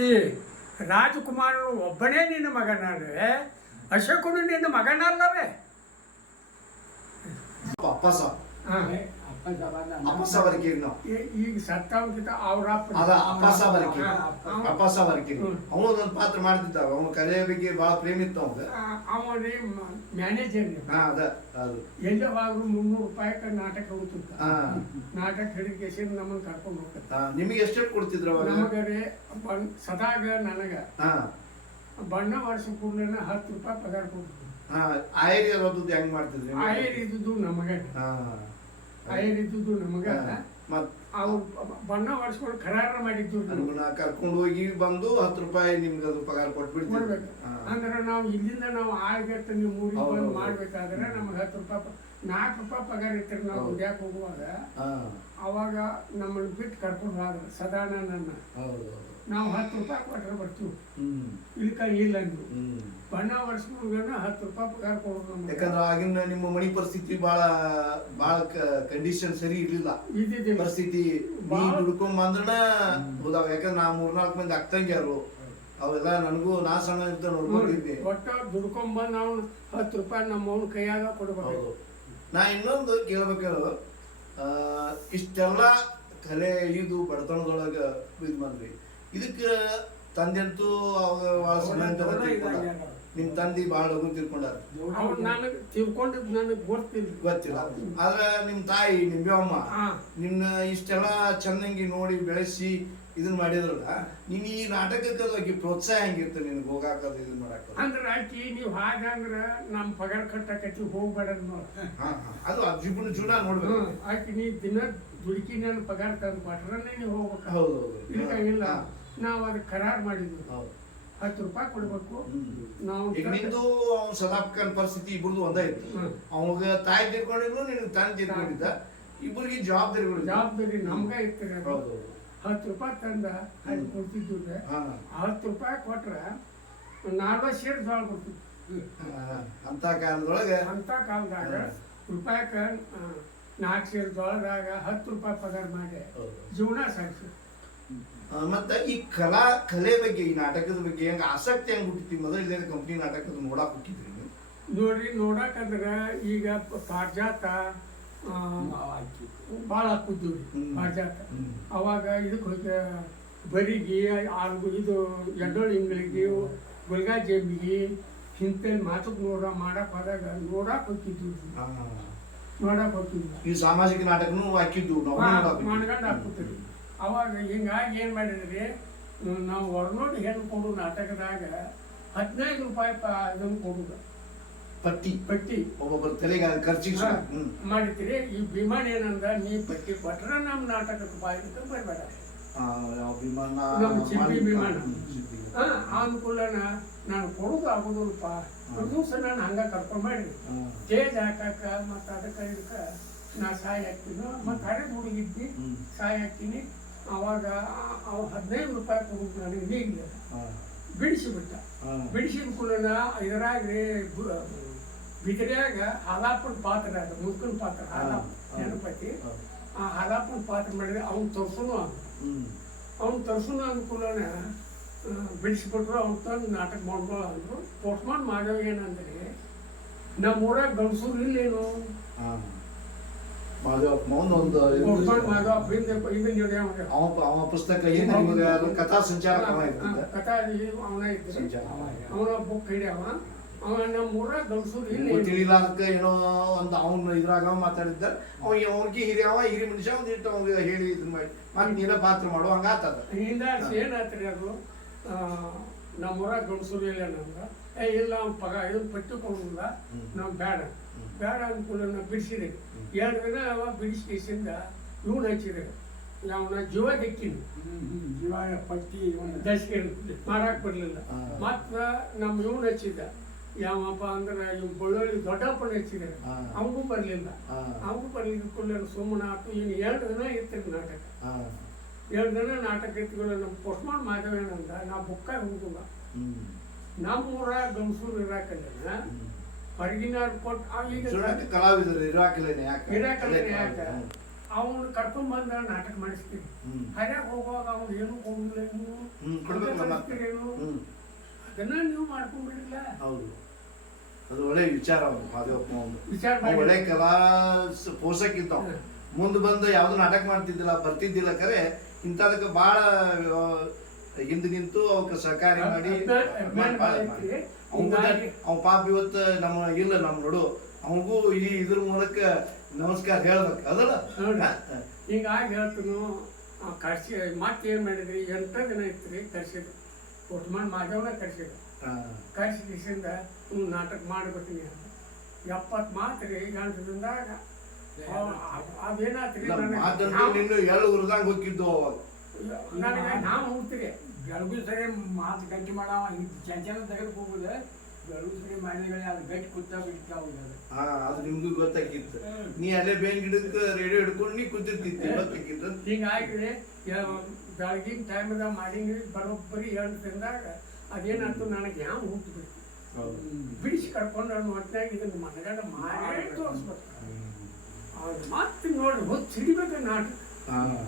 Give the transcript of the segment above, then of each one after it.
ಮಾಡ್ತಿ ರಾಜಕುಮಾರನು ಒಬ್ಬನೇ ನಿನ್ನ ಮಗನಾದ್ರೆ ಅಶೋಕನು ನಿನ್ನ ಮಗನಲ್ಲವೇ? ಅಪ್ಪಸ ನಾವು ಈ- ಈಗ ಸತ್ತವಕ್ಕಿಂತ ಅವ್ರ ಅದ ಅಪ್ಪಸ ವರಕೇರಿ ಹಾ, ಅವ- ಅಪ್ಪಸ ವರಕೇರಿ ಹ್ಮ್. ಅವನು ಒಂದೊಂದು ಪಾತ್ರ ಮಾಡ್ತಿದ್ದ ಅವನ ಕಲೆಯ ಬಗ್ಗೆ ಬಹಳ ಪ್ರೇಮ ಇತ್ತು ಅವಂಗ ಅವನೇ ಮ್ಯಾನೇಜರ್ ಹಾ ಅದ ಅದು. ಎಲ್ಲವಾದ್ರು ಮುನ್ನೂರು ರೂಪಾಯಿ ನಾಟಕ ಹೋಗ್ತಿದ್ದ ನಾಟಕ ನಾಟಕ ಸೇರಿ ನಮ್ಮನ್ನು ಕರ್ಕೊಂಡು ಹೋಗ್ತದೆ ಹಾ, ನಿಮಗೆ ಎಷ್ಟೆಷ್ಟು ಕೊಡ್ತಿದ್ರು ಅವಾಗ? ನಮಗೆ ಸದಾಗ ನನಗ. ಬಣ್ಣ ವರ್ಷ ಕೂಡಲೇ ಹತ್ತು ರೂಪಾಯಿ ಪಗಾರ ಕೊಡ್ತಿದ್ರು. ಆ ಆಯರಿ ಅದದ್ದು ಹೆಂಗ್ ಮಾಡ್ತಿದ್ರು ನೀವು? ಆಯರ್ ಇದ್ದುದು ನಮಗ ಹಾ. ಇದ್ದುದು ನಮಗ. ಮತ್ ಅವು ಬಣ್ಣ ವರ್ಷಗಳು ಕರಾರ ಮಾಡಿದ್ದು ಅನುಗುಣ ಕರ್ಕೊಂಡು ಹೋಗಿ ಬಂದು ಹತ್ತು ರೂಪಾಯಿ ನಿಮ್ಗೆ ಅದು ಪಗಾರ ಕೊಟ್ಬಿಡ್ತೀವಿ. ಅಂದ್ರೆ ನಾವು ಇಲ್ಲಿಂದ ನಾವು ಆಳ್ಗೆಟ್ಟ ನೀವು ಊರಿಗೆ ಬಂದು. ಮಾಡ್ಬೇಕಾದ್ರೆ ನಮ್ಗೆ ಹತ್ತು ರೂಪಾಯಿ ನಾಲ್ಕು ರೂಪಾಯಿ ಪಗಾರ ಇರ್ತಾರೆ ನಾವು ಹೌದು. ದುಡ್ಯಾಕ ಹೋಗುವಾಗ. ಅವಾಗ ನಮ್ಮನ್ನು ಬಿಟ್ಟು ಕರ್ಕೊಂಡು ಹೋದ್ರೆ. ಸದಾನ ನನ್ನ ಹೌದು ನಾವು ಹತ್ತು ರೂಪಾಯಿ ಕೊಟ್ಟರೆ ಬರ್ತೀವಿ. ಇಲ್ಕ ಇಲ್ಲ ಅಂದ್ರು. ಬಣ್ಣ ವರ್ಷಗಳ್ನ ಹತ್ತು ರೂಪಾಯಿ ಪಗಾರ ಕೊಡ್ಬೇಕು ಯಾಕಂದ್ರೆ ಆಗಿನ ನಿಮ್ಮ ಮಣಿ ಪರಿಸ್ಥಿತಿ ಬಹಳ ಬಹಳ ಕಂಡೀಷನ್ ಸರಿ ಇರ್ಲಿಲ್ಲ. ಇದ್ದಿದ್ದೆ ಪರಿಸ್ಥಿತಿ ನೀ ಬಾಳ- ದುಡ್ಕೊಂಡ್ ಬಂದ್ರನ ಹೋದಾವ. ಯಾಕಂದ್ರೆ ನಾ ಮೂರ್ನಾಲ್ಕು ಮಂದಿ ಅಕ್ಕಂಗ್ಯಾರು ಅವೆಲ್ಲ ನನಗೂ ನಾ ಸಣ್ಣ ಇರ್ತ ನೋಡ್ಕೊಂಡಿದ್ದೆ ಒಟ್ಟ ದುಡ್ಕೊಂಬಂದು ನಾವು ಹತ್ತು ರೂಪಾಯಿ ನಮ್ಮ ಅವ್ನ ಕೈಯಾಗ ಕೊಡ್ಬೇಕು. ನಾ ಇನ್ನೊಂದು ಕೇಳ್ಬೇಕು ಇಷ್ಟೆಲ್ಲ ಕಲೆ ಇದು ಬಡತನದೊಳಗ ಇದು ಬಂದ್ರಿ ಇದಕ್ಕ ತಂದೆಂತೂ ಅವಾಗ ಭಾಳ ಸಮಯ ನಿಮ್ ತಂದಿ ಭಾಳ ಹೋಗಿ ತಿರ್ಕೊಂಡಾರ ಅವ್ರು ನನಗೆ ತಿಳ್ಕೊಂಡಿದ್ದು ನನಗೆ ಗೊತ್ತಿಲ್ಲ. ಗೊತ್ತಿಲ್ಲ. ಆದ್ರ ನಿಮ್ ತಾಯಿ ನಿಮ್ಮ ಅಮ್ಮ ನಿನ್ನ ನಿಮ್ನ ಇಷ್ಟೆಲ್ಲ ಚೆನ್ನಾಗಿ ನೋಡಿ ಬೆಳೆಸಿ ಇದನ್ ಮಾಡಿದ್ರಲ್ಲ ನೀನ್ ಈ ನಾಟಕಕ್ಕೆ ಪ್ರೋತ್ಸಾಹ ಹೆಂಗಿರ್ತದೆ ನಿನ್ಗೆ ಹೋಗಾಕ ಇದನ್ನ ಇದನ್ ಮಾಡಾಕ ಅಂದ್ರೆ ಆಕಿ ನೀವು ಹಾಗಂದ್ರ ನಮ್ಮ ಪಗಾರ ಕಟ್ಟಕತ್ತಿ ಹೋಗ್ಬೇಡ. ಅದು ಜೀವನ ಜೀವನ ನೋಡ್ಬೇಕು. ಆಕಿ ನೀ ದಿನ ದುಡುಕಿ ನನ್ನ ಪಗಾರ ತಂದು ಕೊಟ್ರನೇ ನೀವು ಹೋಗ್ಬೇಕು. ಹೌದು ಹೌದು ನಾವ್ ಅದಕ್ಕೆ ಕರಾರ್ ಮಾಡಿದ್ವಿ. ಹೌದು. ಹತ್ತು ರೂಪಾಯಿ ಕೊಡ್ಬೇಕು. ನಾವು ನಿಂದು ಅವ್ನ ಸದಾಪ್ಕನ್ ಪರಿಸ್ಥಿತಿ ಇಬ್ಬರದು ಒಂದೇ ಇತ್ತು. ಅವಾಗ ತಾಯಿ ತಿರ್ಕೊಂಡಿದ್ರು ನಿನಗೆ ತಾನು ತಿರ್ಕೊಂಡಿದ್ದ. ಇಬ್ಬರಿಗೆ ಜವಾಬ್ದಾರಿಗಳು. ಜವಾಬ್ದಾರಿ ನಮ್ಗ ಇರ್ತದೆ ಹೌದು. ಹತ್ತು ರೂಪಾಯಿ ತಂದ ಅಲ್ಲಿ ಕೊಡ್ತಿದ್ದು ಹತ್ತು ರೂಪಾಯಿ ಕೊಟ್ರೆ ನಾಲ್ಕು ಶೇರ್ ಜೋಳ ಬರ್ತಿತ್ತು. ಅಂತ ಕಾಲದೊಳಗೆ? ಅಂತ ಕಾಲದಾಗ ರೂಪಾಯಕ ನಾಲ್ಕು ಸೇರ್ ಜೋಳದಾಗ ಹತ್ತು ರೂಪಾಯಿ ಪಗಾರ ಮಾಡಿ. ಜೀವನ ಸಾಗಿಸಿ ಮತ್ತು ಈ ಕಲಾ ಕಲೆ ಬಗ್ಗೆ ಈ ನಾಟಕದ ಬಗ್ಗೆ ಹೆಂಗ ಆಸಕ್ತಿ ಹೆಂಗ್ ಹುಟ್ಟಿತಿ? ಮೊದಲ ಕಂಪ್ನಿ ನಾಟಕದ ನೋಡಕ್ಕೆ ಹುಟ್ಟಿದ್ರಿ ನೋಡಿ ನೋಡ್ರಿ ನೋಡಕಂದ್ರ ಈಗ ಪಾರಿಜಾತ ಭಾಳ ಹಾಕಿದ್ವಿ ಹ್ಮ್. ಅವಾಗ ಇದಕ್ಕೆ ಹೋಗಿ ಬರಿಗೆ ಆಲ್ಗು ಇದು ಎಡ್ಡೋಳು ಹಿಂಗಳಿಗೆ ಗುಲ್ಗಾ ಜೇಬಿಗೆ ಇಂಥಲ್ಲಿ ಮಾತು ನೋಡ ಮಾಡಕ್ಕೆ ಹೋದಾಗ ನೋಡಕ್ಕೆ ಹೋಗ್ತಿದ್ವಿ. ನೋಡಕ್ಕೆ ಹೋಗ್ತಿದ್ವಿ. ಈ ಸಾಮಾಜಿಕ ನಾಟಕನು ಹಾಕಿದ್ದು. ಮಾಡ್ಕೊಂಡು ಹಾಕ್ಬಿಟ್ಟಿರಿ ಅವಾಗ ಹಿಂಗಾಗಿ ಏನು ಮಾಡಿದ್ರಿ ನಾವು ಹೊರನೋಡಿ ಹೆಣ್ಣು ಕೊಡು ನಾಟಕದಾಗ ಹದಿನೈದು ರೂಪಾಯಿ ಪ ಇದನ್ನು ಕೊಡುದು. ಪಟ್ಟಿ ಪಟ್ಟಿ ಒಬ್ಬೊಬ್ಬರ ತಲೆಗೆ ಅದು ಖರ್ಚಿಗೆ ಹಾ, ಹ್ಮ್. ಮಾಡಿದ್ರಿ ಈ ಭೀಮನ್ ಏನಂದ್ರ ನೀ ಪಟ್ಟಿ ಕೊಟ್ರ ನಮ್ಮ ನಾಟಕಕ್ಕೆ ಬರಬೇಡ ಆ, ಯಾವ ವಿಮಾನ ನಮ್ಮ ಚಿಪ್ಪಿ ಮಾಡಿ- ವಿಮಾನ. ಹ್ಮ್, ಚಿಪ್ಪಿ. ಆ ಅನುಕೂಲನ ನಾನು ಕೊಡೋದು ಆಗೋದಿಲ್ಲಪ್ಪ ದಿವಸ ನಾನು ಹಂಗ ಕರ್ಕೊಂಡ್ ಮಾಡಿ. ಸ್ಟೇಜ್ ಹಾಕಾಕ ಮತ್ತ ಅದಕ್ಕ ಇದಕ್ಕ ನಾ ಸಾಯಿ ಹಾಕ್ತೀನಿ ಮತ್ತ ಹರಿದು ಹುಡುಗಿದ್ದಿ ಹ್ಮ್. ಸಾಯಿ ಹಾಕ್ತೀನಿ ಅವಾಗ ಅವ್ ಹದಿನೈದು ರೂಪಾಯಿ ಕೊಡೋದು ನನಗೆ ನೀಗಿಲ್ಲ ಬಿಟ್ಟ ಬಿಡಿಸಿಬಿಟ್ಟ. ಬಿಡಿಸಿದ ಕೂಡ ಇದ್ರಾಗ್ರಿ ಬಿದಿರ್ಯಾಗ ಹಾಲಾಪುರ ಪಾತ್ರ ಅದು ಮುದ್ಕನ ಪಾತ್ರ ಹಾಲಾಪ. ನೆನಪತಿ ಆ ಹಾಲಾಪುರ ಪಾತ್ರ ಮಾಡಿದ್ರೆ ಅವ್ನು ತರ್ಸುನು ಹ್ಮ್. ಅವ್ನು ತರ್ಸುನು ಅನುಕೂಲನ ಬಿಡಿಸ್ಬಿಟ್ರು ಅವ್ನು ತಂದು ನಾಟಕ ಮಾಡ್ಬೋದು ಅಂದ್ರು ಪೋಸ್ಟ್ಮಾನ್ ಮಾಡೋ ಏನಂದ್ರೆ ನಮ್ಮ ಊರಾಗ ಗಂಡಸೂರು ಇಲ್ಲೇನು? ಪುಸ್ತಕ ಕಥಾ ಸಂಚಾರ ಕಥಾ ಅವನ ಅವನ ಬುಕ್ ಹಿಡಿಯವ ನಮ್ಮ ಊರಾಗ ಗಂಡಸೂರು ಇಲ್ಲಿ ತಿಳಿಲಾರ್ದಕ್ಕೆ ಏನೋ ಒಂದು ಅವ್ನ ಇದ್ರಾಗ ಮಾತಾಡಿದ್ದ. ಅವ ಅವನಿಗೆ ಹಿರಿಯವ ಹಿರಿ ಮನುಷ್ಯ ಒಂದಿಟ್ಟು ಅವ್ನಿಗೆ ಹೇಳಿ ಇದನ್ನ ಮಾಡಿ. ಮತ್ತೆ ನೀನ ಪಾತ್ರ ಮಾಡೋ ಹಂಗ ಆತದ. ಹಿಂದ ಏನಾತ್ರಿ ಅದು? ನಮ್ಮ ಊರಾಗ ಗಂಡಸೂರು ಇಲ್ಲ ನಮ್ಗೆ ಏ ಇಲ್ಲ ಅವ್ನು ಪಗ ಇದು ಪಟ್ಟಿ ಕೊಡೋದಿಲ್ಲ. ನಾವು ಬೇಡ. ಬೇಡ ಅನ್ಕೂಲ ಬಿಡಿಸಿದೆ. ಎರಡು ದಿನ ಅವ ಬಿಡಿಸಿ ಕೇಸಿಂದ ಇವ್ನು ಹಚ್ಚಿದೆ. ಅವನ ಜೀವ ದಿಕ್ಕಿನ. ಜೀವ ಪಟ್ಟಿ ದಶಕ ಮಾಡಕ್ ಬರ್ಲಿಲ್ಲ. ಮಾತ್ರ ಮತ್ತ ನಮ್ಮ ಇವ್ನು ಹಚ್ಚಿದ ಯಾವಪ್ಪ ಅಂದ್ರೆ ಇವ್ ಬಳ್ಳೊಳ್ಳಿ ದೊಡ್ಡಪ್ಪನ ಹಚ್ಚಿದ ಹಾ. ಅವಗೂ ಬರ್ಲಿಲ್ಲ. ಅವಗೂ ಬರ್ಲಿಲ್ಲ ಕೂಡಲೇ ಸೋಮನ ಆತು. ಇನ್ನು ಎರಡು ದಿನ ಇರ್ತೀರಿ ನಾಟಕ. ಎರಡು ದಿನ ನಾಟಕ ಇತ್ಕೊಳ್ಳೋ ನಮ್ಮ ಪೋಸ್ಟ್ಮಾನ್ ಮಾಧವೇನಂದ ನಾ ಬುಕ್ಕ ಹೋಗುವ. ನಮ್ಮ ಊರ ಗಂಡಸೂರು ಇರಾಕಲ್ಲ. ಹೊರಗಿನ ಕೊಟ್ಟು ಕಲಾವಿದರು ಇರಾಕಿಲ್ಲೇನೆ ಯಾಕೆ? ಇರಾಕಲ್ಲ ಯಾಕೆ? ಅವನು ಕರ್ಕೊಂಡು ಕರ್ಕೊಂಬಂದ ನಾಟಕ ಮಾಡಿಸ್ತೀವಿ ಹರ್ಯಾಗ ಹೋಗುವಾಗ ಅವ್ನು ಏನು ಹೋಗಿಲ್ಲ ನೀವು ಅದನ್ನ ನೀವು ಮಾಡ್ಕೊಂಡ್ಬಿಡಿಲ್ಲ. ಹೌದು. ಅದು ಒಳ್ಳೆ ವಿಚಾರ ಅವ್ನು ಮಾದೇವಪ್ಪ ಅವ್ನು. ವಿಚಾರ ಅವ್ನು ಒಳ್ಳೆ ಕಲಾ ಸ- ಪೋಷಕ ಮುಂದೆ ಬಂದು ಯಾವ್ದು ನಾಟಕ ಮಾಡ್ತಿದ್ದಿಲ್ಲ ಬರ್ತಿದ್ದಿಲ್ಲ ಖರೆ ಇಂಥದಕ್ಕೆ ಭಾಳ ಹಿಂದೆ ನಿಂತು ಅವಕ್ಕೆ ಸಹಕಾರ ಮಾಡಿ ಅಭಿಮಾನ- ಅಭಿಮಾನ ಭಾಳ ಐತ್ರಿ. ಹಿಂಗಾಗಿ ಅವ ಪಾಪ ಇವತ್ತು ನಮ್ಮ ಇಲ್ಲ ನಮ್ಮ ನೋಡು ಅವನಿಗೂ ಈ ಇದ್ರ ಮೂಲಕ ನಮಸ್ಕಾರ ಹೇಳ್ಬೇಕು. ಅದಲ್ಲ? ಹೌದು. ಹಾ? ಹಿಂಗಾಗಿ ಹೇಳ್ತನು ಕರ್ಸಿ ಏನ್ ಮಾಡಿದ್ರಿ? ಎಂಟು ದಿನ ಇತ್ತು ಕರ್ಸಿದ್ರು ಒಟ್ಮನ್ ಮಾದೇವನ ಕರ್ಸಿದ್ರು ಕರ್ಸಿ ದಿವಸದಿಂದ ಹ್ಞೂ ನಾಟಕ ಮಾಡ್ಕೊತೀನಿ ಅಂತ. ಎಪ್ಪತ್ತು ಮಾತ್ರ ಗಂಟದಿಂದಾಗ ಅದೇನಾತ್ರಿ ನಾವು- ನಿನ್ನ ಎಳ್ಳು ಹೋಗಿದ್ದು ನನಗೆ ನಾವು ಹೋಗ್ತೀರಿ ಬೆಳಗು ಸರಿ ಮಾತು ಗಟ್ಟಿ ಮಾಡವ. ಚಂಚಲ ತೆಗೆದು ಹೋಗುದು ಬೆಳಗು ಸರಿ ಮಾಡಿದ್ರೆ ಅದು ಗಟ್ಟಿ ಕುತ್ತ ಬಿಡ್ತಾ ಹೋಗುದು ಹಾ ಅದು ನಿಮ್ಗೂ ಗೊತ್ತಾಗಿತ್ತು ನೀ ಅಲ್ಲೇ ಬೇನ್ ಗಿಡಕ್ಕೆ ರೇಡಿಯೋ ಹಿಡ್ಕೊಂಡು ನೀ ಕೂತಿರ್ತಿದ್ದಿ ಗೊತ್ತಾಗಿತ್ತು ಹಿಂಗಾಗಿ ಬೆಳಗಿನ ಟೈಮ್ದಾಗ ಮಾಡಿ ಬರೋಬ್ಬರಿ ದಿನದಾಗ ಅದೇನಾಯ್ತು ನನಗೆ ಯಾವ ಹುಟ್ಟಿಬಿಡ್ತು ಬಿಡಿಸಿ ಕರ್ಕೊಂಡು ಅನ್ನೋ ಹೊಟ್ಟೆಯಾಗ ಇದನ್ನು ಮನಗಂಡ ಮಾಡಿ ತೋರಿಸ್ಬೇಕು. ಅವ್ರು ಮತ್ತೆ ನೋಡಿ ಹೊತ್ತು ಸಿಡಿಬೇಕು ನಾಟಕ.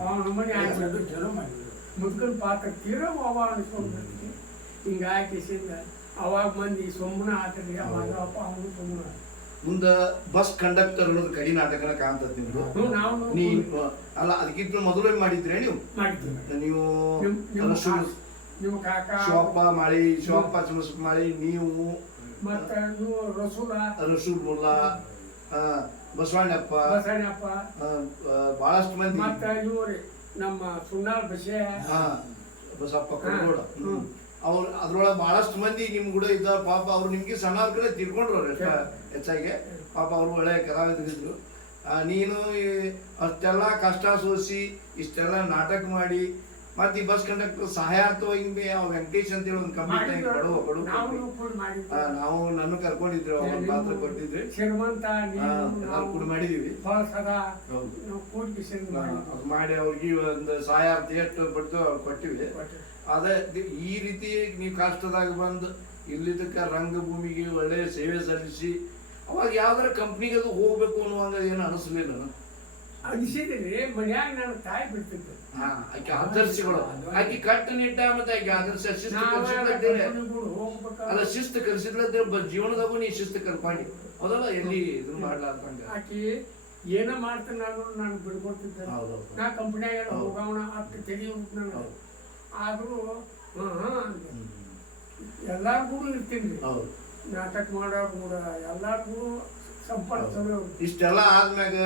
ಅವನ ಮನೆ ಅದು ಚಲೋ ಮಾಡಿದ್ರು ಮುದ್ಕನ್ ಪಾತ್ರ ತೀರಾ ಅವ ಅನ್ಸ್ಕೊಂಡು ಹಿಂಗಾಗಿ ಕಿಸಿಂದ ಅವಾಗ ಮಂದಿ ಸುಮ್ಮನೆ ಆತರಿ ಅವಾಗ ಅಪ್ಪ ಅವನು ಸುಮ್ಮನೆ ಮುಂದ ಬಸ್ ಕಂಡಕ್ಟರ್ ಅನ್ನೋದು ಕಡಿ ನಾಟಕನ ಕಾಣ್ತದ ನಿಮ್ದು. ನಾವು ಅಲ್ಲ ಅದಕ್ಕಿಂತ ಮೊದಲೇ ಮಾಡಿದ್ರೆ ನೀವು? ಮಾಡ್ತೀವಿ ನೀವು ನಿಮ್ಮ ನಿಮ್ಮ ಕಾಕ ಶಿವಪ್ಪ ಮಾಳಿ ಶಿವಪ್ಪ ಚಮಸ್ಕ ಮಾಳಿ ನೀವು ಮತ್ತೆ ನೀವು ರಸೂಲ. ರಸೂಲ್ ಬಸವಣ್ಣಪ್ಪ. ಆ, ಬಹಳಷ್ಟು ಮಂದಿ. ಮತ್ತೆ ಇವ್ರಿ ನಮ್ಮ ಸುಣ್ಣಾಳ್ ಬಸೆ. ಬಸಪ್ಪ ಕೊಡಗೋಡ ಅವ್ರು ಅದ್ರೊಳಗೆ ಬಹಳಷ್ಟು ಮಂದಿ ನಿಮ್ ಕೂಡ ಇದ್ದಾರ. ಪಾಪ ಅವ್ರು ನಿಮ್ಗೆ ಸಣ್ಣ ಕಡೆ ಹೆಚ್ಚ ಹೆಚ್ಚಾಗಿ. ಪಾಪ ಅವ್ರು ಒಳ್ಳೆ ಕಲಾವಿದರಿದ್ರು ಆ, ನೀನು ಅಷ್ಟೆಲ್ಲ ಕಷ್ಟ ಸೋಸಿ ಇಷ್ಟೆಲ್ಲ ನಾಟಕ ಮಾಡಿ ಮತ್ತೆ ಈ ಬಸ್ ಕಂಡಕ್ಟರ್ ಸಹಾಯಾರ್ಥವಾಗಿ ಹಿಂಗೆ ಅಂತ ವೆಂಕಟೇಶ್ ಅಂತೇಳಿ ಒಂದು ಕಂಪ್ನಿ ಕೊಡು ನಾವು. ಕೂಡ ನನ್ನ ಕರ್ಕೊಂಡಿದ್ರು ಅವ್ರ ಪಾತ್ರ ಕೊಟ್ಟಿದ್ರಿ. ಶ್ರೀಮಂತ ನೀವು ಕೂಡ ಮಾಡಿದೀವಿ. ಹೌದು. ಮಾಡಿ ಅವ್ರಿಗೆ ಒಂದು ಸಹಾಯಾರ್ಥ ಎಷ್ಟು ಬಿಡ್ತು ಅವ್ರು ಕೊಟ್ಟಿವಿ. ಅದೇ ಈ ರೀತಿ ನೀವು ಕಷ್ಟದಾಗ ಬಂದು ಇಲ್ಲಿದ್ದಕ್ಕ ರಂಗಭೂಮಿಗೆ ಒಳ್ಳೆ ಸೇವೆ ಸಲ್ಲಿಸಿ ಅವಾಗ ಯಾವ್ದಾರ ಕಂಪ್ನಿಗೆ ಅದು ಹೋಗ್ಬೇಕು ಅನ್ನುವಂಗ ಏನು ಅನಿಸ್ಲಿಲ್ಲ ಅನಿಸಿದ್ರಿ ಮನ್ಯಾಗ ನಾನು ತಾಯಿ ಬಿಡ್ತಿದ್ದೆ ಹಾ ಆಕೆ ಆದರ್ಶಗಳು. ಆಕೆ ಕಟ್ಟುನಿಟ್ಟ ಮತ್ತೆ ಆಕೆ ಆದರ್ಶ ಶಿಸ್ತು ಕಲಿಸಿದ್ರೆ ಕಂಪನಿಗಳು ಹೋಗ್ಬೇಕಾದ್ರೆ ಅಲ್ಲ ಶಿಸ್ತು ಕಲಿಸಿದ್ರೆ ಜೀವನದಾಗೂ ನೀ ಶಿಸ್ತು ಕಲ್ಪಾಡಿ ಹೌದಲ್ಲ ಎಲ್ಲಿ ಇದನ್ನ ಮಾಡ್ಲಾರ್ದಂಗ ಆಕಿ ಏನ ಮಾಡ್ತಾನೆ ನಾನು ನಾನು ಬಿಡ್ಕೊಡ್ತಿದ್ದೆ. ಹೌದೌದು. ನಾ ಕಂಪ್ನಿಯಾಗ. ಹೋಗೋಣ ಅಷ್ಟು ತಿಳಿಯೋದು ನಾನು ಹೌದು. ಆದ್ರೂ ಹಾ ಹಾ ಅಂದೆ. ಇರ್ತೀನಿ. ಹೌದು. ನಾಟಕ ಮಾಡೋ ಕೂಡ ಎಲ್ಲಾರ್ಗೂ ಸಂಪರ್ಕ ಚಲೋ ಇರುತ್ತೆ. ಇಷ್ಟೆಲ್ಲ ಆದ್ಮ್ಯಾಗ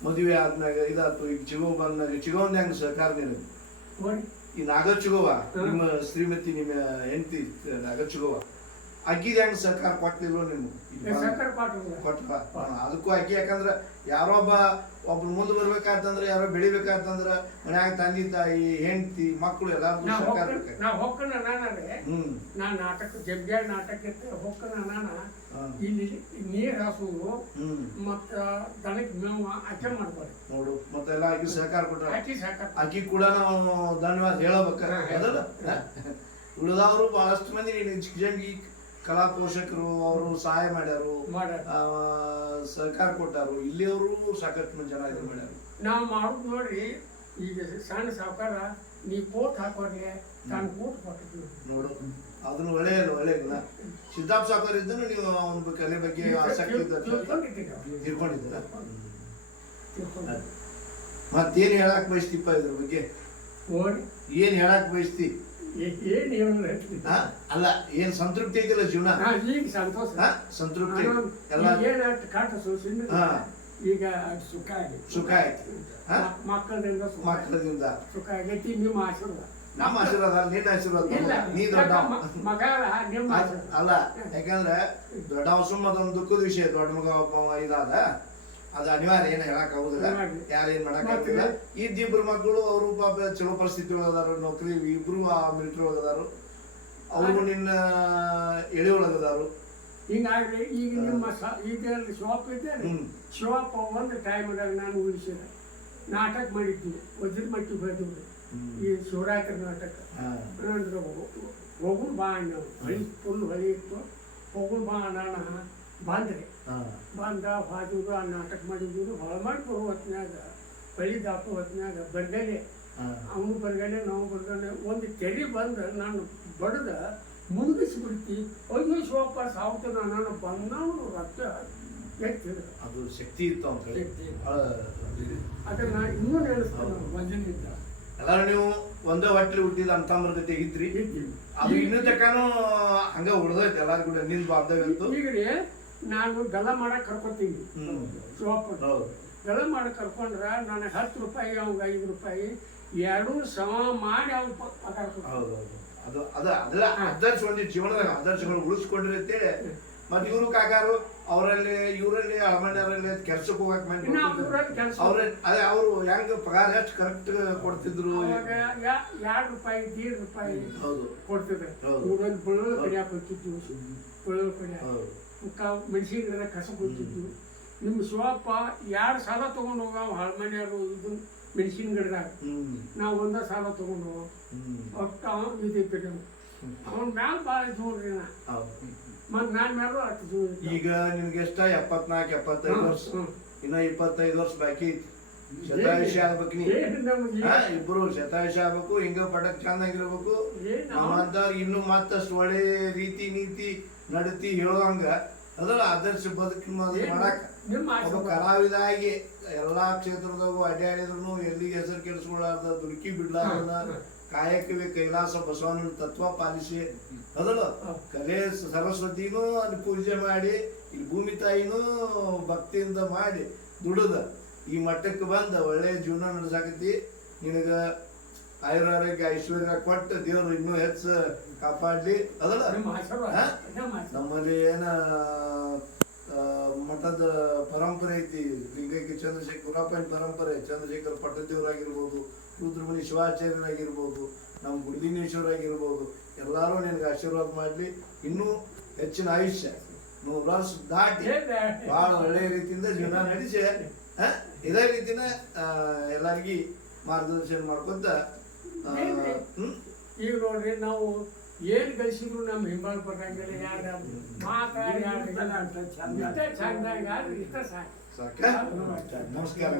ಮದುವೆ ಆದ್ಮ್ಯಾಗ ಇದಾತು ಈಗ ಚಿಗೋ ಬಂದಾಗ ಚಿಗೋಂದ್ ಹೆಂಗ್ ಸಹಕಾರ ನಿನಗೆ ನೋಡಿ ಈ ನಾಗ ಚಿಗೋವ ನಿಮ್ಮ ಶ್ರೀಮತಿ ನಿಮ್ಮ ಹೆಂಡತಿ ನಾಗ ಚಿಗೋವ ಅಕ್ಕಿದ ಹೆಂಗ್ ಸಹಕಾರ ಕೊಟ್ಟಿಲ್ವ ನಿಮ್ಮ ಅದಕ್ಕೂ ಅಕ್ಕಿ ಯಾಕಂದ್ರ ಯಾರೊಬ್ಬ ಒಬ್ರು ಮುಂದೆ ಬರ್ಬೇಕಾತಂದ್ರ ಯಾರೋ ಬೆಳಿಬೇಕಾತಂದ್ರ ಮನ್ಯಾಗ ತಂದೆ ತಾಯಿ ಹೆಂಡತಿ ಮಕ್ಕಳು ಎಲ್ಲಾರು ನಾ ಹ್ಮ್. ನಾ ನಾಟಕ ಜಗ್ಗ ನಾಟಕ ಹೋಗ್ತಾನ ನಾನು. ಇಲ್ಲಿ ನೀರ್ ಹ್ಮ್. ಮತ್ತ ದನಕ್ಕೆ ಮೇವು ಆಚೆ ಮಾಡ್ಬಾರ್ದು ನೋಡು ಮತ್ತೆಲ್ಲ ಆಕಿ ಸಹಕಾರ ಕೊಟ್ಟ ಅಕ್ಕಿ ಸಹಕಾರ ಆಕಿ ಕೂಡ ನಾವು ಧನ್ಯವಾದ ಹೇಳಬೇಕ. ಹಾ, ಹೇಳ. ಅದಲ್ಲ ಉಳಿದವರು ಬಹಳಷ್ಟು ಮಂದಿ ಜಂಗಿ ಕಲಾ ಪೋಷಕರು ಅವರು ಸಹಾಯ ಮಾಡ್ಯಾರು. ಸಹಕಾರ ಕೊಟ್ಟಾರು. ಇಲ್ಲಿಯವರು ಸಾಕಷ್ಟು ಮಂದಿ ಜನ ಇದು ಮಾಡ್ಯಾರು. ನಾವು ಮಾಡೋದು ನೋಡ್ರಿ ಈಗ ಸಣ್ಣ ಸಹಕಾರ ನೀ ಕೋಟ್ ಹಾಕೋರಿಗೆ ನಾನು ಕೋಟ್ ಕೊಟ್ಟಿದ್ವಿ ನೋಡು. ಅದನ್ನ ಒಳ್ಳೆಯದು ಒಳ್ಳೆಯದಿಲ್ಲ ಸಿದ್ದಾಪ್ ಸಾಕರ್ ಇದ್ದನು ನೀವು ಅವನ ಕಲೆ ಬಗ್ಗೆ ಆಸಕ್ತಿ ತಿಳ್ಕೊಂಡಿದ್ದೀರ? ಮತ್ತೇನು ಹೇಳಕ್ ಬಯಸ್ತಿಪ್ಪ ಇದ್ರ ಬಗ್ಗೆ? ಏನ್ ಹೇಳಕ್ ಬಯಸ್ತಿ? ಏನು ಏನು ಹಾ? ಅಲ್ಲ ಏನ್ ಸಂತೃಪ್ತಿ ಐತಿಲ್ಲ ಜೀವನ? ಸಂತೋಷ? ಸಂತೃಪ್ತಿ. ಎಲ್ಲ. ಈಗ ಸುಖ ಆಗಿ ಸುಖ ಆಯ್ತು. ಮಕ್ಕಳಿಂದ ಸುಖ ಮಕ್ಕಳದಿಂದ ಸುಖ ಆಗೈತಿ ನಿಮ್ಮ ಆಶೀರ್ವಾದ. ನಮ್ಮ ಆಶೀರ್ವಾದ ನಿನ್ನ ಆಶೀರ್ವಾದ ನೀ ದೊಡ್ಡ ಅಲ್ಲ ಯಾಕಂದ್ರೆ ದೊಡ್ಡವ ಸುಮ್ಮ ಅದೊಂದು ದುಃಖದ ವಿಷಯ ದೊಡ್ಡ ಮಗ ಒಬ್ಬ ಇದಾದ ಅದು ಅನಿವಾರ್ಯ ಏನು ಹೇಳಕ್ ಆಗುದಿಲ್ಲ. ಯಾರು ಯಾರೇನ್ ಮಾಡಕ್ ಆಗ್ತಿಲ್ಲ. ಇದ್ದಿಬ್ರು ಮಕ್ಕಳು ಅವರು ಪಾಪ ಚಲೋ ಪರಿಸ್ಥಿತಿ ಒಳಗದಾರು ನೌಕರಿ ಇಬ್ರು ಆ ಮಿಲಿಟರಿ ಒಳಗದಾರು ಅವರು ನಿನ್ನ ಎಳೆ ಒಳಗದಾರು ಹಿಂಗಾಗಿ ಈಗ ನಿಮ್ಮ ಇದರಲ್ಲಿ ಶೋಪ್ ಇದೆ ಶೋಪ್ ಒಂದು ಟೈಮ್ದಾಗ ನಾನು ಉಳಿಸಿದೆ. ನಾಟಕ ಮಾಡಿದ್ದೀನಿ ವಜ್ರ ಮಟ್ಟಿ ಹೋದ್ವಿ ಈ ಶಿವರಾಯ ನಾಟಕ ಹಾ. ಅಂದ್ರೆ ಹೋಗುನ್ ಬಾ ಹೊಳಿ ಫುಲ್ ಹೊಳಿ ಇತ್ತು ಹೋಗುನ್ ಬಾ ಅಣ್ಣ ಬಂದ್ರಿ. ಹಾ. ಬಂದ ಆ ನಾಟಕ ಮಾಡಿದ್ರು ಹೊಳ ಮಾಡಿ ಬರೋ ಹೊತ್ನ್ಯಾಗ. ಬಳಿ ದಾಟೋ ಹೊತ್ತಿನಾಗ ಬರ್ಗಲೆ. ಅವನು ಬರ್ಗಲೆ ನಾವು ಬರ್ಗಲೆ. ಒಂದು ತೆರಿ ಬಂದು ನಾನು ಬಡ್ದ ಮುಳುಗಿಸ್ಬಿಡ್ತಿ ಅಯ್ಯೋ ಶಿವಪ್ಪ ಸಾವುತ ನಾನು ಬಂದವನು ರಕ್ತ ಎತ್ತಿದ. ಅದು ಶಕ್ತಿ ಇತ್ತು ಅಂತ ಕಡೆ ಶಕ್ತಿ ಇತ್ತು. ಭಾಳ ಇದು. ಅದನ್ನ ನಾ ಇನ್ನೂ ನೆನೆಸ್ತೇನೆ ವಂಜನಿದ್ದ ಎಲ್ಲಾರು ನೀವು ಒಂದೇ ಹೊಟ್ಟೆ ಹುಟ್ಟಿದ ಅಂತಂದ್ರ ಜೊತೆ ಇದ್ರಿ. ಅದು ಇನ್ನೂ ತಕ್ಕನು ಹಂಗ ಉಳ್ದೈತೆ ಎಲ್ಲಾರು ಕೂಡ ನಿಂದ ಬಾಂಧವ್ಯ ಅಂತೂ. ನಾನು ಗಲ ಮಾಡಕ್ ಕರ್ಕೊತೀನಿ. ಗಲ ಮಾಡಕ್ ಕರ್ಕೊಂಡ್ರ ನನಗೆ ಹತ್ತು ರೂಪಾಯಿ ಅವ್ಗ ಐದು ರೂಪಾಯಿ ಎರಡೂ ಸಮ ಮಾಡಿ ಅವ್ನು ಪಗಾರ ಹೌದು ಅದು ಅದ ಅದೆಲ್ಲ ಆದರ್ಶ ಒಂದು ಜೀವನದಾಗ ಆದರ್ಶಗಳು ಉಳಿಸ್ಕೊಂಡ್ರಿ ಅಂತೇಳಿ ಮತ್ತೆ ಇವರು ಕಾಕಾರು ಅವರಲ್ಲಿ ಇವರಲ್ಲಿ ಅಳಮಣ್ಯರಲ್ಲಿ ಕೆಲ್ಸಕ್ಕೆ ಹೋಗಕ್ ಮಾಡಿ ಇನ್ನು ಊರಲ್ಲಿ ಕೆಲಸ ಅವ್ರ ಅದೇ ಅವರು ಹೆಂಗ ಪಗಾರ ಎಷ್ಟು ಕರೆಕ್ಟ್ ಕೊಡ್ತಿದ್ರು? ಅವಾಗ ಯಾ- ಎರಡ್ ರೂಪಾಯಿ ದೇಡ್ ರೂಪಾಯಿ ಹೌದು. ಕೊಡ್ತಿದ್ರು. ಹೌದು. ಊರಲ್ಲಿ ಬೆಳ್ಳುಳ್ಳಿ ಕಡಿಯಾಕ ಹೋಗ್ತಿದ್ವು. ಬಳ್ಳೊಳ್ಳು ಕಡಿಯಾಕ. ಹೌದು. ಮೆಣಸಿನ ಗಿಡ ಕಸ ಕೊಡ್ತಿದ್ವು ನಿಮ್ಮ ಸ್ವಲ್ಪ ಎರಡು ಸಾಲ ತಗೊಂಡು ಹೋಗ ಹಳಮನೆಯವರು ಇದು ಮೆಣಸಿನ ಗಿಡದಾಗ ಹ್ಮ್. ನಾವು ಒಂದ ಸಾಲ ತಗೊಂಡು ಹೋಗ ಹ್ಮ್. ಒಟ್ಟು ಅವನು ಅವನ ಮ್ಯಾಲ ಭಾಳ ಜೋಡ್ರಿ ನಾ. ಹೌದು. ಮ್ಯಾಲೂ ಅಷ್ಟು ಈಗ ನಿಮ್ಗೆ ಎಷ್ಟ? ಎಪ್ಪತ್ನಾಲ್ಕು ಎಪ್ಪತ್ತೈದು ವರ್ಷ. ಇನ್ನ ಇಪ್ಪತ್ತೈದು ವರ್ಷ ಬಾಕಿ ಐತಿ. ಶತಾಯುಷ ಆಗ್ಬೇಕು ನೀ. ಏನು ನಮಗೆ ಹಾ, ಇಬ್ರು ಶತಾಯುಷ ಆಗ್ಬೇಕು ಹಿಂಗ ಪಟಕ್ ಚಂದಾಗಿರ್ಬೇಕು. ಏನು ನಮ್ಮಂತವ್ರು ಇನ್ನು ಮತ್ತಷ್ಟು ಒಳ್ಳೆ ರೀತಿ ನೀತಿ ನಡತಿ ಹೇಳುವಂಗ ಅದಲ್ಲ ಆದರ್ಶ ಬದುಕಿನ ಮೊದಲು ಮಾಡಾಕ ನಿಮ್ಮ ಒಬ್ಬ ಆಶೀರ್ವಾದ. ಕಲಾವಿದ ಆಗಿ ಎಲ್ಲಾ ಕ್ಷೇತ್ರದಾಗೂ ಅಡ್ಡಾಡಿದ್ರು ಎಲ್ಲಿಗೆ ಹೆಸರು ಕೆಡಿಸ್ಕೊಳ್ಳಾರ್ದ ದುಡುಕಿ ಬಿಡ್ಲಾರ್ದ ಕಾಯಕವೇ ಕೈಲಾಸ ಬಸವಣ್ಣನ ತತ್ವ ಪಾಲಿಸಿ. ಅದಲ್ಲ ಕಲೆ ಸರಸ್ವತಿನೂ ಅಲ್ಲಿ ಪೂಜೆ ಮಾಡಿ ಇಲ್ಲಿ ಭೂಮಿ ತಾಯಿನೂ ಭಕ್ತಿಯಿಂದ ಮಾಡಿ ದುಡಿದ ಈ ಮಟ್ಟಕ್ಕೆ ಬಂದ ಒಳ್ಳೆ ಜೀವನ ನಡೆಸಾಕತಿ ನಿನಗ ಆಯುರಾರೋಗ್ಯ ಐಶ್ವರ್ಯ ಕೊಟ್ಟು ದೇವರು ಇನ್ನೂ ಹೆಚ್ಚು ಕಾಪಾಡ್ಲಿ. ಅದಲ್ಲ. ನಮ್ಮಲ್ಲಿ ಏನ ಮಠದ ಪರಂಪರೆ ಐತಿ. ಲಿಂಗೈಕ್ಯ ಚಂದ್ರಶೇಖರ್ ಪರಂಪರೆ ಚಂದ್ರಶೇಖರ್ ಪಟ್ಟದೇವರಾಗಿರ್ಬೋದು ರುದ್ರಮುನಿ ಶಿವಾಚಾರ್ಯರಾಗಿರ್ಬೋದು ನಮ್ಮ ಗುರುದಿನೇಶ್ವರಾಗಿರ್ಬೋದು ಎಲ್ಲರೂ ನಿನಗೆ ಆಶೀರ್ವಾದ ಮಾಡಲಿ. ಇನ್ನೂ ಹೆಚ್ಚಿನ ಆಯುಷ್ಯ ನೂರು ವರ್ಷ ದಾಟಿ ಭಾಳ ಒಳ್ಳೆಯ ರೀತಿಯಿಂದ ಜೀವನ ನಡೆಸಿ ಆ, ಇದೇ ರೀತಿನ ಆ, ಎಲ್ಲರಿಗೂ ಮಾರ್ಗದರ್ಶನ ಮಾಡ್ಕೊತ? ಈಗ ನೋಡ್ರಿ ನಾವು ಏನು ಗಳಿಸಿದ್ರು ನಮ್ಮ ಹಿಂಬಾಲ ಪಟ್ಟಂಗಿಲ್ಲ ಯಾರ ಮಾತಾಡಿ ಚಂದ. ಇಷ್ಟ ಸಾಕ. ನಮಸ್ಕಾರ.